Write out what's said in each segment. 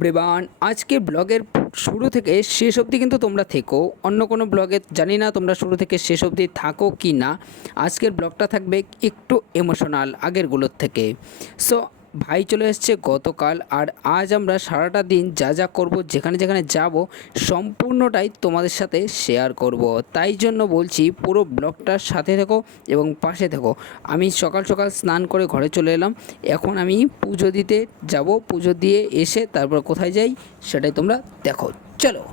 Everyone, আজকে ব্লগের শুরু থেকে শেষ অবধি কিন্তু তোমরা থেকো। অন্য কোনো ব্লগে জানি না তোমরা শুরু থেকে শেষ অবধি থাকো কি না। আজকের ব্লগটা থাকবে একটু ইমোশনাল আগেরগুলোর থেকে। সো ভাই চলে এসছে গতকাল, আর আজ আমরা সারাটা দিন যা যা করব, যেখানে যেখানে যাব, সম্পূর্ণটাই তোমাদের সাথে শেয়ার করব। তাই জন্য বলছি পুরো ব্লগটার সাথে থেকো এবং পাশে থেকো। আমি সকাল সকাল স্নান করে ঘরে চলে এলাম। এখন আমি পুজো দিতে যাব। পুজো দিয়ে এসে তারপর কোথায় যাই সেটাই তোমরা দেখো। চলো।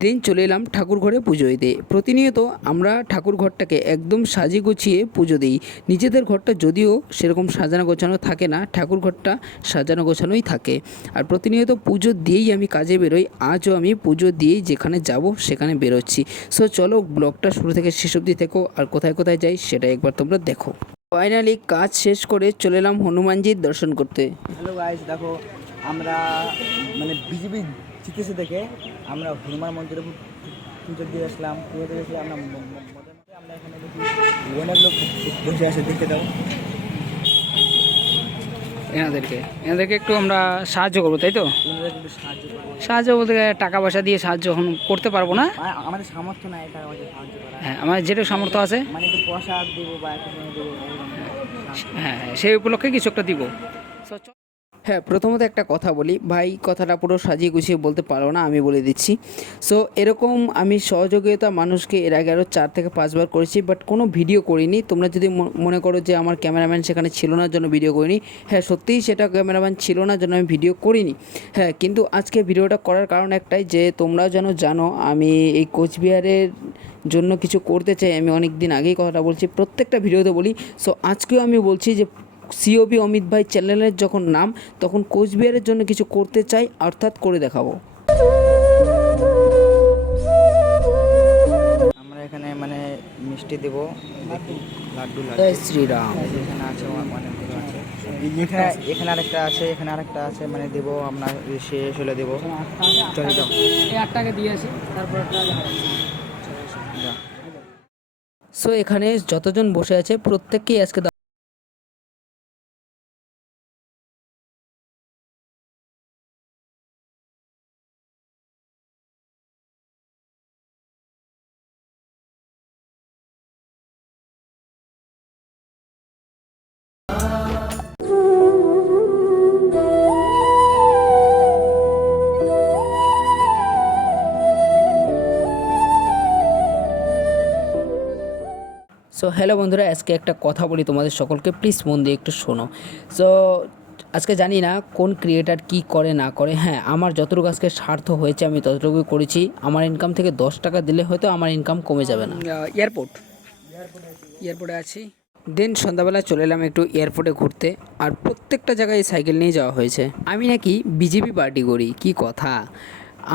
দিন চলে এলাম ঠাকুর ঘরে পুজো দিতে। প্রতিনিয়ত আমরা ঠাকুর ঘরটাকে একদম সাজিয়ে গুছিয়ে পুজো দিই। নিজেদের ঘরটা যদিও সেরকম সাজানো গোছানো থাকে না, ঠাকুর ঘরটা সাজানো গোছানোই থাকে। আর প্রতিনিয়ত পুজো দিয়েই আমি কাজে বেরোই। আজও আমি পুজো দিয়েই যেখানে যাব সেখানে বেরোচ্ছি। সো চলো ব্লগটা শুরু থেকে শেষ অবধি থেকো, আর কোথায় কোথায় যাই সেটা একবার তোমরা দেখো। ফাইনালি কাজ শেষ করে চলে এলাম হনুমানজির দর্শন করতে। হ্যালো গাইস, দেখো আমরা বিজেপি জিতেছে দেখে আমরা হনুমান মন্দিরে পুজো দিয়ে আসলাম। পুজো দিয়ে এসে আমরা আমরা এখানে দেখি অনেক লোক বসে আছে, দেখতে দাও। এনাদেরকে একটু আমরা সাহায্য করবো, তাই তো? এনাদের একটু সাহায্য করবো। সাহায্য বলতে টাকা পয়সা দিয়ে সাহায্য এখন করতে পারবো না। আমাদের সামর্থ্য নাই টাকা পয়সা সাহায্য করা। হ্যাঁ, আমার যেটুকু সামর্থ্য আছে একটু প্রসাদ দেবো বা একটু দেবো। হ্যাঁ, সেই উপলক্ষে কিছু একটা দিব। হ্যাঁ, প্রথমত একটা কথা বলি, ভাই কথাটা পুরো সাজিয়ে গুছিয়ে বলতে পারো না, আমি বলে দিচ্ছি। সো এরকম আমি সহযোগিতা মানুষকে এর আগে আরও 4 থেকে 5 বার করেছি, বাট কোনো ভিডিও করিনি। তোমরা যদি মনে করো যে আমার ক্যামেরাম্যান সেখানে ছিল না জন্য ভিডিও করিনি, হ্যাঁ সত্যিই সেটা ক্যামেরাম্যান ছিল না জন্য আমি ভিডিও করিনি। হ্যাঁ, কিন্তু আজকে ভিডিওটা করার কারণ একটাই, যে তোমরা যেন জানো আমি এই কোচবিহারের জন্য কিছু করতে চাই। আমি অনেক দিন আগেই কথাটা বলছি, প্রত্যেকটা ভিডিওতে বলি। সো আজকেও আমি বলছি যে সিওবি অমিত ভাই চ্যানেলের যখন নাম, তখন কোচবিহারের জন্য কিছু করতে চাই, অর্থাৎ করে দেখাবো। আমরা এখানে মিষ্টি দেব, লাড্ডু জয় শ্রীরাম। এখানে আছে, অনেকগুলো আছে। এখানে আরেকটা আছে, এখানে আরেকটা আছে, দেবো আমরা শেষ হলে দেবো। চলে যাও, এই 8 টাকা দিয়ে আসি, তারপর সো এখানে যতজন বসে আছে প্রত্যেককেই আজকে সো হ্যালো বন্ধুরা, আজকে একটা কথা বলি তোমাদের সকলকে, প্লিজ মন দিয়ে একটু শোনো। সো আজকে জানি না কোন ক্রিয়েটার কি করে না করে। হ্যাঁ, আমার যতটুকু আজকে স্বার্থ হয়েছে আমি ততটুকুই করেছি। আমার ইনকাম থেকে 10 টাকা দিলে হয়তো আমার ইনকাম কমে যাবে না। এয়ারপোর্টে আছি। দেন সন্ধ্যাবেলা চলে এলাম একটু এয়ারপোর্টে ঘুরতে, আর প্রত্যেকটা জায়গায় সাইকেল নিয়ে যাওয়া হয়েছে। আমি নাকি বিজেপি পার্টি করি, কি কথা!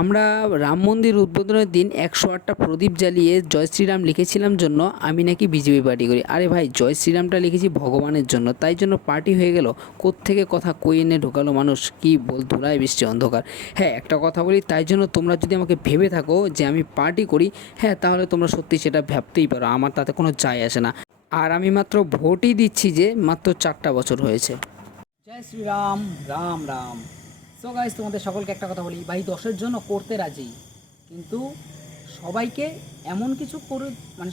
আমরা রাম মন্দির উদ্বোধনের দিন 108টা প্রদীপ জ্বালিয়ে জয় শ্রীরাম লিখেছিলাম জন্য আমি নাকি বিজেপি পার্টি করি। আরে ভাই, জয় শ্রীরামটা লিখেছি ভগবানের জন্য, তাই জন্য পার্টি হয়ে গেল? কোত্থেকে কথা কই এনে ঢোকালো মানুষ, কি বল, ধুলায় বৃষ্টি অন্ধকার। হ্যাঁ, একটা কথা বলি, তাই জন্য তোমরা যদি আমাকে ভেবে থাকো যে আমি পার্টি করি, হ্যাঁ তাহলে তোমরা সত্যি সেটা ভাবতেই পারো, আমার তাতে কোনো যায় আসে না। আর আমি মাত্র ভোটই দিচ্ছি যে মাত্র 4টা বছর হয়েছে। জয় শ্রীরাম, রাম রাম। সো গাইস, তোমাদের সকলকে একটা কথা বলি, ভাই 10-এর জন্য করতে রাজি, কিন্তু সবাইকে এমন কিছু করে,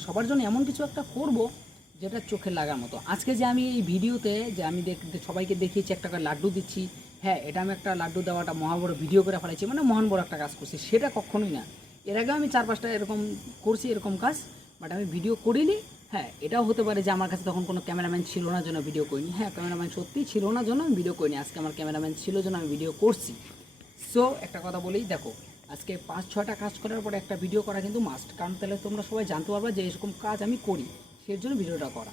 সবার জন্য এমন কিছু একটা করব যেটা চোখে লাগার মতো। আজকে যে আমি এই ভিডিওতে যে আমি সবাইকে দেখিয়েছি 1 টাকা লাড্ডু দিচ্ছি, হ্যাঁ এটা আমি একটা লাড্ডু দেওয়াটা মহা বড় ভিডিও করে ফেলেছি, মহান বড় একটা কাজ করছি, সেটা কখনোই না। এর আগে আমি 4-5টা এরকম করছি এরকম কাজ, বাট আমি ভিডিও করিনি। হ্যাঁ, এটাও হতে পারে যে আমার কাছে তখন কোনো ক্যামেরাম্যান ছিল না জন্য ভিডিও করিনি। হ্যাঁ, ক্যামেরাম্যান সত্যিই ছিল না জন্য আমি ভিডিও করিনি। আজকে আমার ক্যামেরাম্যান ছিল জন্য আমি ভিডিও করছি। সো একটা কথা বলেই দেখো, আজকে 5-6টা কাজ করার পরে একটা ভিডিও করা কিন্তু মাস্ট, কারণ তাহলে তোমরা সবাই জানতে পারবে যে এরকম কাজ আমি করি, সেই জন্য ভিডিওটা করা।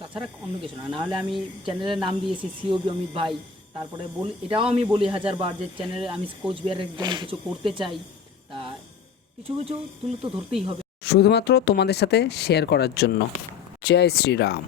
তাছাড়া অন্য কিছু না। নাহলে আমি চ্যানেলের নাম দিয়েছি সিওবি অমিত ভাই, তারপরে বলি, এটাও আমি বলি 1000বার যে চ্যানেলে আমি কোচবিহারের জন্য কিছু করতে চাই। তা কিছু কিছু তুলে তো ধরতেই হবে, শুধুমাত্র তোমাদের সাথে শেয়ার করার জন্য। জয় শ্রীরাম।